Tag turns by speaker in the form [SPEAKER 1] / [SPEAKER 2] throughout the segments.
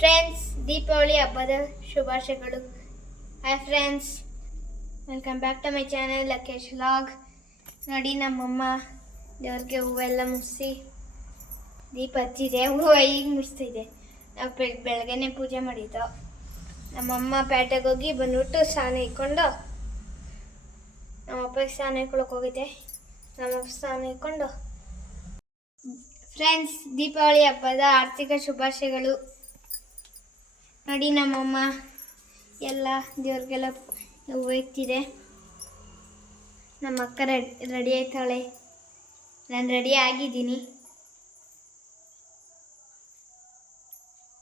[SPEAKER 1] Friends Deepavali ಹಬ್ಬದ ಶುಭಾಶಯಗಳು. Hi friends welcome back to my channel Lakesh log ನೋಡಿ, ನಮ್ಮಮ್ಮ ದೇವ್ರಿಗೆ ಹೂವೆಲ್ಲ ಮುಗಿಸಿ ದೀಪ ಹಚ್ಚಿದೆ. ಹೂವು ಈಗ ಮುಗಿಸ್ತಿದೆ. ನಾವು ಬೆಳ್, ಬೆಳಗ್ಗೆನೆ ಪೂಜೆ ಮಾಡಿದ್ದು. ನಮ್ಮಮ್ಮ ಪೇಟೆಗೆ ಹೋಗಿ ಬಂದ್ಬಿಟ್ಟು ಸ್ನಾನ ಇಕ್ಕೊಂಡು ನಮ್ಮಪ್ಪಗೆ ಸ್ನಾನ ಇಕ್ಕೊಳಕ್ಕೆ ಹೋಗಿದ್ದೆ ನಮ್ಮಪ್ಪ ಸ್ನಾನ ಇಕ್ಕೊಂಡು ಫ್ರೆಂಡ್ಸ್ ದೀಪಾವಳಿ ಹಬ್ಬದ ಆರ್ಥಿಕ ಶುಭಾಶಯಗಳು. ನೋಡಿ ನಮ್ಮಮ್ಮ ಎಲ್ಲ ದೇವ್ರಿಗೆಲ್ಲ ಹೋಗ್ತಿದೆ ನಮ್ಮ ಅಕ್ಕ ರೆಡಿ ರೆಡಿ ಆಯ್ತಾಳೆ. ನಾನು ರೆಡಿ ಆಗಿದ್ದೀನಿ.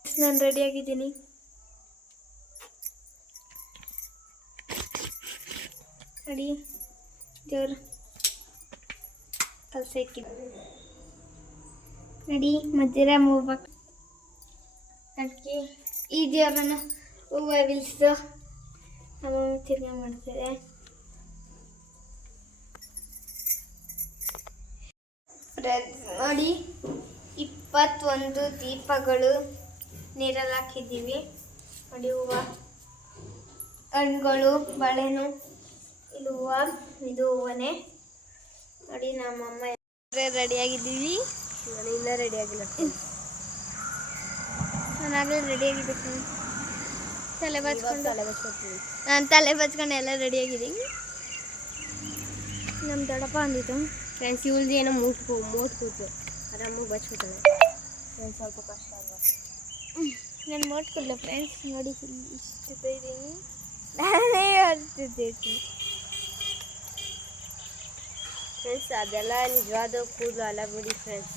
[SPEAKER 1] ನಾನು ರೆಡಿ ಆಗಿದ್ದೀನಿ. ನೋಡಿ, ದೇವ್ರು ಕಲಸ ನೋಡಿ ಮಧ್ಯಾಹ್ನ ಹೋಗ್ಬೇಕು ಅದಕ್ಕೆ ಈ ದೇವರನ್ನು ಹೂವು ಬಿಲ್ಸು ನಮ್ಮ ತಿರ್ಗಿ ಮಾಡ್ತಾರೆ ನೋಡಿ, ಇಪ್ಪತ್ತೊಂದು ದೀಪಗಳು ನೀರಲ್ಲಿ ಹಾಕಿದ್ದೀವಿ ನೋಡಿ, ಹೂವು. ಹಣ್ಣುಗಳು, ಬಳೆನು ಇದು ಹೂವು, ಇದು ಹೂವನೇ. ನೋಡಿ ನಮ್ಮಮ್ಮ ರೆಡಿಯಾಗಿದ್ದೀವಿ
[SPEAKER 2] ರೆಡಿ ಆಗಿಲ್ಲ.
[SPEAKER 1] ನಾನಾಗಲೇ ರೆಡಿ ಆಗಿದ್ದಕ್ಕೆ ತಲೆ ಬಚ್ಕೊಂಡು
[SPEAKER 2] ತಲೆ ಬಚ್ಕೊತೀನಿ.
[SPEAKER 1] ನಾನು ತಲೆ ಬಚ್ಕೊಂಡು ಎಲ್ಲ ರೆಡಿ ಆಗಿದ್ದೀನಿ. ನಮ್ಮ ದೊಡ್ಡಪ್ಪ ಅಂದಿತ್ತು
[SPEAKER 2] ಫ್ರೆಂಡ್ಸ್ ಇವಳ್ದು ಏನೋ ಮೂಟ್ ಕೂ ಮೂಟ್ ಕೂತು. ಆರಾಮಾಗಿ ಬಚ್ಕೊತಾಳೆ ಫ್ರೆಂಡ್ಸ್ ಸ್ವಲ್ಪ ಕಷ್ಟ ಅಲ್ವಾ
[SPEAKER 1] ನಾನು ಮಾಡ್ಕೊಲ್ಲ ಫ್ರೆಂಡ್ಸ್ ನೋಡಿ ಇಷ್ಟು ಇದ್ದೀನಿ ನಾನೇ ಹೊರ್ತಿದ್ದೀನಿ
[SPEAKER 2] ಫ್ರೆಂಡ್ಸ್ ಅದೆಲ್ಲ ನಿಜವಾದ ಕೂದಲು ಅಲ್ಲ ಬಿಡಿ ಫ್ರೆಂಡ್ಸ್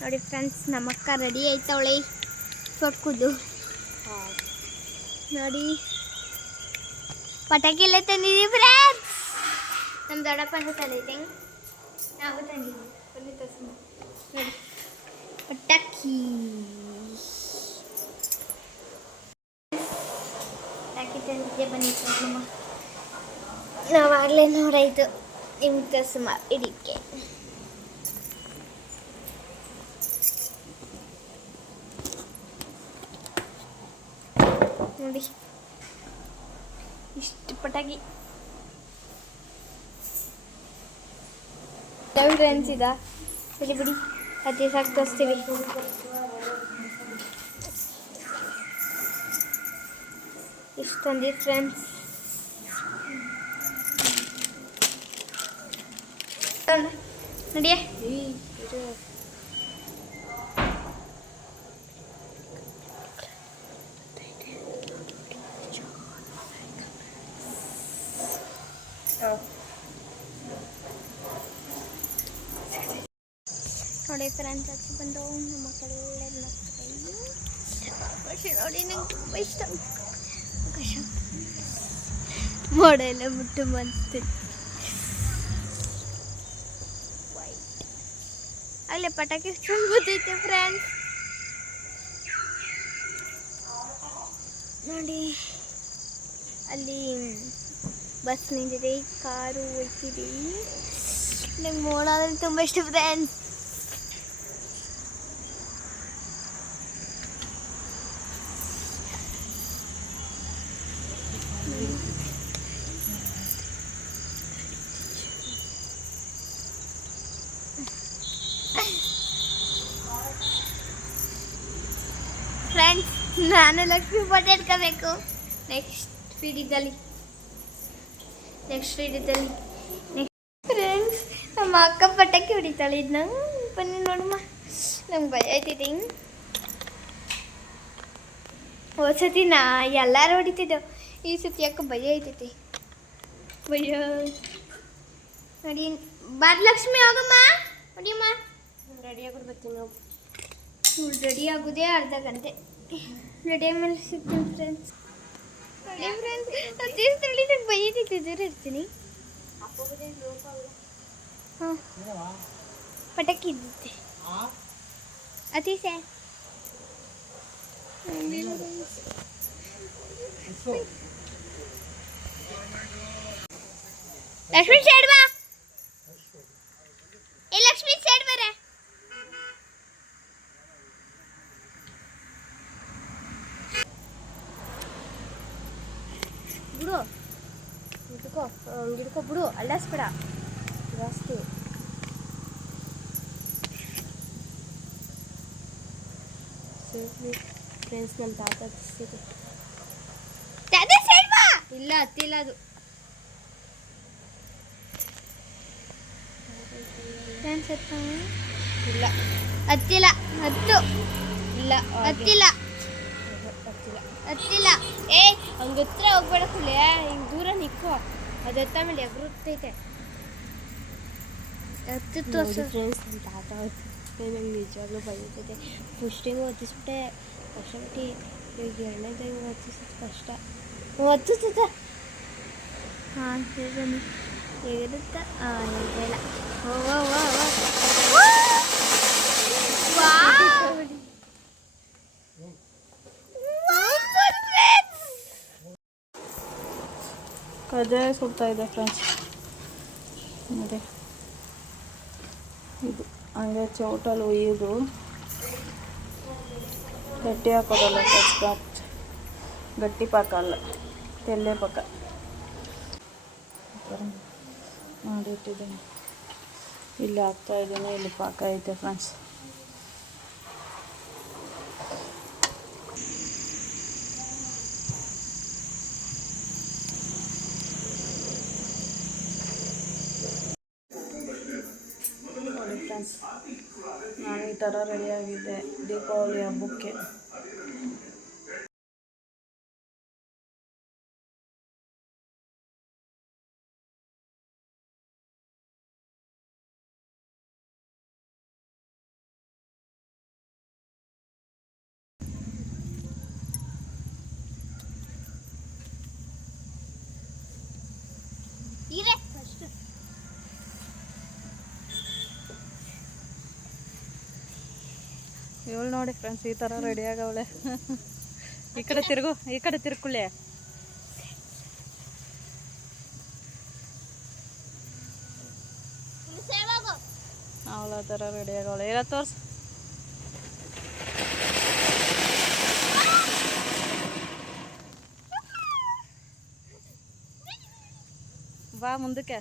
[SPEAKER 1] ನೋಡಿ ಫ್ರೆಂಡ್ಸ್ ನಮ್ಮ ಅಕ್ಕ ರೆಡಿ ಆಯ್ತವಳೆ. ಸೊಟ್ಕುದ್ದು.
[SPEAKER 2] ಹಾಂ
[SPEAKER 1] ನೋಡಿ. ಪಟಾಕಿ ಎಲ್ಲ ತಂದಿದ್ದೀವಿ ಫ್ರೆಂಡ್ಸ್. ನಮ್ಮ ದೊಡ್ಡಪ್ಪ ಅಂತ ತಂದೈತೆ ನಾವು ತಂದಿದ್ದೀವಿ. ನೋಡಿ. ಪಟಾಕಿ. ಪಟಾಕಿ ತಂದಿದ್ದೆ ಬನ್ನಿ ನಮ್ಮ ನಾವಾಗಲೇ ನೋಡಾಯ್ತು ನಿಮ್ಗೆ ತೋರ್ಸಮ್ಮ ಇಡಿಕೆ ನೋಡಿ. ಇಷ್ಟು ಪಟಾಕಿ. ಯಾವ ಫ್ರೆಂಡ್ಸ್ ಇದ ಬಿಡಿ. ಅತಿ ಸಾಕು ತೋರಿಸ್ತೀವಿ. ಇಷ್ಟೊಂದು ಫ್ರೆಂಡ್ಸ್ ನಡಿಯ? ನೋಡಿ ಫ್ರೆಂಡ್ಸ್ ಹಚ್ಚಿ ಬಂದವು, ನಮ್ಮ ಮಕ್ಕಳೆಲ್ಲ ಖುಷಿ ನೋಡಿ ನಂಗೆ ತುಂಬ ಇಷ್ಟ. ಖುಷಿ ಮೋಡ ಎಲ್ಲ ಬಿಟ್ಟು ಬಂತು ಅಲ್ಲೇ ಪಟಾಕಿ ಹಚ್ಕೊಂಡು ಬರ್ತೈತೆ ಫ್ರೆಂಡ್ಸ್ ನೋಡಿ, ಅಲ್ಲಿ ಬಸ್ ನಿಂತಿದೆ, ಕಾರು ಹೋಯ್ತಿದೆ ನಂಗೆ ಮೋಡ ಅಂದ್ರೆ ತುಂಬ ಇಷ್ಟ ಫ್ರೆಂಡ್ಸ್ ಫ್ರೆಂಡ್ಸ್ ನಾನು ಲಕ್ಷ್ಮಿ ಪಟ್ಟೆ ಇಟ್ಕೋಬೇಕು ನೆಕ್ಸ್ಟ್ ವಿಡಿಯೋದಲ್ಲಿ ನೆಕ್ಸ್ಟ್ ವಿಡಿಯೋದಲ್ಲಿ ಫ್ರೆಂಡ್ಸ್ ನಮ್ಮ ಅಕ್ಕ ಪಟಾಕಿ ಹೊಡಿತಾಳೆ. ಇದನ್ನ ಬನ್ನಿ ನೋಡಮ್ಮ. ನಂಗೆ ಭಯ ಆಯ್ತಿದೆ ಹಿಂಗೆ. ಸತಿ ನಾ ಎಲ್ಲರೂ ಹೊಡಿತಿದ್ದೆವು ಈ ಸತಿ ಯಾಕೆ ಭಯ ಆಯ್ತೈತಿ. ಭಯ. ನೋಡಿ. ಬಾರ್ ಲಕ್ಷ್ಮಿ ಹೋಗಮ್ಮ. ಹೊಡಿಯಮ್ಮ.
[SPEAKER 2] ರೆಡಿ ಆಗ್ಬಿಟ್ಟು ಬರ್ತೀನಿ ನಾವು
[SPEAKER 1] ರೆಡಿ ಆಗೋದೇ ಅರ್ಧ ಗಂಟೆ. ರೆಡಿ ಆದ್ಮೇಲೆ ಸಿಗ್ತೀನಿ ಫ್ರೆಂಡ್ಸ್ ರೆಡಿ ಫ್ರೆಂಡ್ಸ್ ಅದೇ ಸ್ಥಳಿ ನಂಗೆ ಬೈಯದಿತ್ತು ದೂರ ಇರ್ತೀನಿ ಹಾಂ ಪಟಾಕಿ ಇದ್ದಿತ್ತೆ ಅತಿ ಸೇ ಲಕ್ಷ್ಮಿ ಸೈಡ್ ಬಾ ಏ ಲಕ್ಷ್ಮಿ ಸೈಡ್ ಬರ
[SPEAKER 2] ಬಿಡು. ಹಿಡ್ಕೋ ಹಿಡ್ಕೋ ಬಿಡು. ಅಲ್ಲಾಸ್ಬೇಡ ಜಾಸ್ತಿ. ಫ್ರೆಂಡ್ಸ್ ನಮ್ಮ ತಾತ ಹತ್ತಿಸಿದೆ ಇಲ್ಲ ಹತ್ತಿಲ್ಲ ಅದು. ಇಲ್ಲ.
[SPEAKER 1] ಹತ್ತಿಲ್ಲ ಹತ್ತು.
[SPEAKER 2] ಇಲ್ಲ
[SPEAKER 1] ಹತ್ತಿಲ್ಲ
[SPEAKER 2] ಹತ್ತಿಲ್ಲ
[SPEAKER 1] ಹತ್ತಿಲ್ಲ
[SPEAKER 2] ಏ ಹಂಗೆ ಹತ್ರ ಹೋಗ್ಬೇಡ ಕುಲೆ ಹಿಂಗೆ ದೂರ ನಿಕ್ಕೋ ಅದು ಎತ್ತ ಮೇಲೆ ಎಗರುತ್ತೈತೆ
[SPEAKER 1] ಹತ್ತಿತ್ತು
[SPEAKER 2] ಫ್ರೆಂಡ್ಸ್ ಅಂತ ಆಟ ನಂಗೆ ನಿಜವಾಗ್ಲೂ ಬಂದಿರ್ತೈತೆ ಫಸ್ಟಿಂಗ್ ಹೊತ್ತಿಸ್ಬಿಟ್ಟೆ ಕಷ್ಟಪಟ್ಟು ಈಗ ಎರಡನೇದು ಹಿಂಗೆ ಹೊತ್ತಿಸೋದು ಕಷ್ಟ. ಹೊತ್ತಿಸುತ್ತ
[SPEAKER 1] ಹಾಂ ಸರಿ ಬನ್ನಿ. ಹೇಗಿರುತ್ತಾ? ಹಾಂ ಇಲ್ಲ ಓ ಓ ಓ
[SPEAKER 3] ಕಜ್ಜಾಯ ಸುಡ್ತಾ ಇದೆ ಫ್ರೆಂಡ್ಸ್ ನೋಡಿ ಇದು ಹಂಗೆ ಚೌಟಲ್ಲಿ ಒಯ್ಯೋದು ಗಟ್ಟಿ ಹಾಕೋದಲ್ಲ ಫ್ರೆಂಡ್ಸ್ ಗಟ್ಟಿ. ಪಾಕ ಅಲ್ಲ ತೆಲ್ಲೆ ಪಾಕ. ಮಾಡಿಟ್ಟಿದ್ದೀನಿ ಇಲ್ಲಿ ಹಾಕ್ತಾ ಇದ್ದೀನಿ, ಇಲ್ಲಿ ಪಾಕ ಐತೆ ಫ್ರೆಂಡ್ಸ್ ಫ್ರೆಂಡ್ಸ್ ನಾನು ಈ ಥರ ರೆಡಿಯಾಗಿದ್ದೆ ದೀಪಾವಳಿ ಹಬ್ಬಕ್ಕೆ
[SPEAKER 1] ಇರೇ ಫಸ್ಟ್
[SPEAKER 3] ಇವಳು ನೋಡಿ ಫ್ರೆಂಡ್ಸ್ ಈ ಥರ ರೆಡಿ ಆಗವಳೆ. ಈ ಕಡೆ ತಿರುಗು, ಈ ಕಡೆ ತಿರ್ಕೊಳ್ಳಿ ಅವಳ ಥರ ರೆಡಿ ಆಗವಳೆ. ಇರ, ತೋರ್ಸು. ಬಾ ಮುಂದಕ್ಕೆ.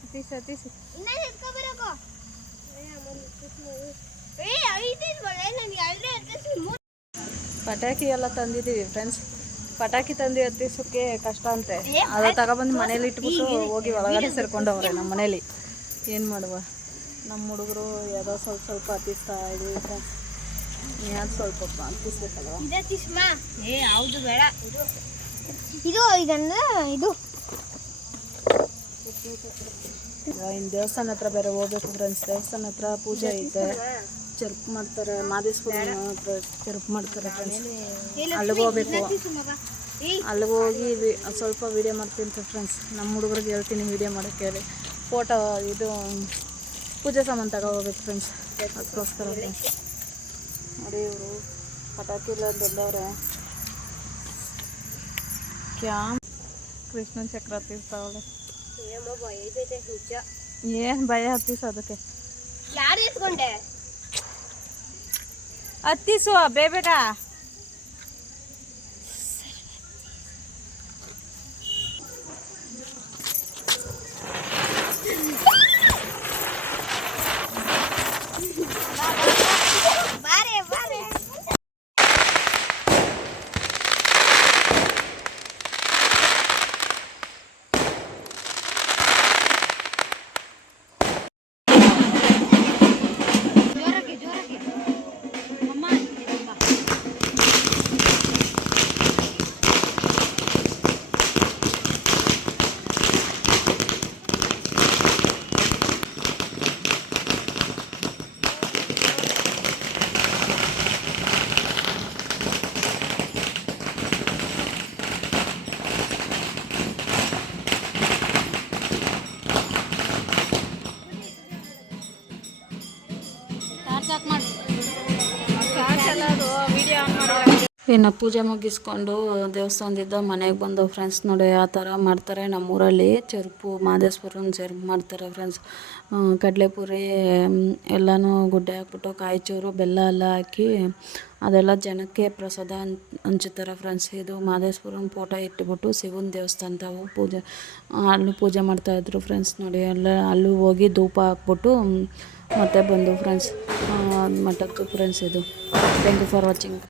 [SPEAKER 3] ಹತ್ತಿಸಿ ಹತ್ತಿಸಿ
[SPEAKER 1] ಇನ್ನ ಎತ್ಕೊಬರಕು ಏ ಐದಿದ್ ಬಳೆ ನನಗೆ ಎರಡೇ ಹತ್ತಿಸಿ ಮೂರು
[SPEAKER 3] ಪಟಾಕಿ ಎಲ್ಲ ತಂದಿದ್ದೀವಿ ಫ್ರೆಂಡ್ಸ್ ಪಟಾಕಿ ತಂದು ಹತ್ತಿಸೋಕ್ಕೆ ಕಷ್ಟ ಅಂತೆ. ಅದ ತಗೊಬಂದು ಮನೇಲಿ ಇಟ್ಬಿಟ್ಟು ಹೋಗಿ ಒಳಗಡೆ ಸೇರ್ಕೊಂಡವ್ರೆ ನಮ್ಮ ಮನೇಲಿ. ಏನು ಮಾಡುವ? ನಮ್ಮ ಹುಡುಗರು ಯಾವುದೋ ಸ್ವಲ್ಪ ಸ್ವಲ್ಪ ಹತ್ತಿಸ್ತಾ ಇದು ಯಾವ್ದು ಸ್ವಲ್ಪ ಹತ್ತಿಸ್ಬೇಕಲ್ವ
[SPEAKER 1] ಇದೆ ಏ ಬೇಡ. ಇದು ಇದು ಇದನ್ನ ಇದು.
[SPEAKER 3] ಇವಾಗ ಇನ್ನು ದೇವಸ್ಥಾನ ಹತ್ರ ಬೇರೆ ಹೋಗ್ಬೇಕು ಫ್ರೆಂಡ್ಸ್ ದೇವಸ್ಥಾನ ಹತ್ರ ಪೂಜೆ ಐತೆ. ಚೆರುಪ್ ಮಾಡ್ತಾರೆ ಮಾದೇಶ್ವರ ಚರ್ಪ್ ಚೆರುಪ್ ಮಾಡ್ತಾರೆ ಫ್ರೆಂಡ್ಸ್ ಅಲ್ಲಿಗೆ ಹೋಗ್ಬೇಕು. ಅಲ್ಲಿಗೆ ಹೋಗಿ ಸ್ವಲ್ಪ ವೀಡಿಯೋ ಮಾಡ್ತೀನಿ ಫ್ರೆಂಡ್ಸ್ ನಮ್ಮ ಹುಡುಗರಿಗೆ ಹೇಳ್ತೀನಿ ವೀಡಿಯೋ ಮಾಡೋಕ್ಕೆ ಹೇಳಿ. ಫೋಟೋ ಇದು ಪೂಜೆ ಸಾಮಾನು ತಗೋಬೇಕು ಹೋಗ್ಬೇಕು ಫ್ರೆಂಡ್ಸ್ ಅದಕ್ಕೋಸ್ಕರ ಫ್ರೆಂಡ್ಸ್ ನೋಡಿ ಇವರು ಪಟಾಕಿ ಇಲ್ಲ ದೊಡ್ಡವ್ರೆ. ಕ್ಯಾಮ್ ಕೃಷ್ಣನ್ ಚಕ್ರ ಹತ್ತಿಸ್ತಾವಳೆ ಏನು ಭಯ ಹತ್ತಿಸ ಅದಕ್ಕೆ
[SPEAKER 2] ಯಾರು ಎತ್ಕೊಂಡೆ?
[SPEAKER 3] ಹತ್ತಿಸು ಬೇಬೇಗ
[SPEAKER 1] ಬಾರೆ
[SPEAKER 3] ಇನ್ನು ಪೂಜೆ ಮುಗಿಸ್ಕೊಂಡು ದೇವಸ್ಥಾನದಿಂದ ಮನೆಗೆ ಬಂದು ಫ್ರೆಂಡ್ಸ್ ನೋಡಿ ಆ ಥರ ಮಾಡ್ತಾರೆ ನಮ್ಮೂರಲ್ಲಿ. ಚೆರುಪು, ಮಾದೇಶ್ವರನ ಚೆರುಪು ಮಾಡ್ತಾರೆ ಫ್ರೆಂಡ್ಸ್ ಕಡಲೆಪುರಿ ಎಲ್ಲನೂ ಗುಡ್ಡೆ ಹಾಕ್ಬಿಟ್ಟು ಕಾಯಿ ಚೂರು, ಬೆಲ್ಲ ಎಲ್ಲ ಹಾಕಿ ಅದೆಲ್ಲ ಜನಕ್ಕೆ ಪ್ರಸಾದ ಹಂಚುತ್ತಾರೆ ಫ್ರೆಂಡ್ಸ್ ಇದು ಮಾದೇಶ್ವರನ ಫೋಟೋ ಇಟ್ಬಿಟ್ಟು ಶಿವನ ದೇವಸ್ಥಾನದವು ಪೂಜೆ ಅಲ್ಲೂ ಪೂಜೆ ಮಾಡ್ತಾಯಿದ್ರು ಫ್ರೆಂಡ್ಸ್ ನೋಡಿ. ಎಲ್ಲ ಅಲ್ಲೂ ಹೋಗಿ ಧೂಪ ಹಾಕ್ಬಿಟ್ಟು ಮತ್ತೆ ಬಂದು ಫ್ರೆಂಡ್ಸ್ ಮಠದ್ದು ಫ್ರೆಂಡ್ಸ್ ಇದು. Thank you for watching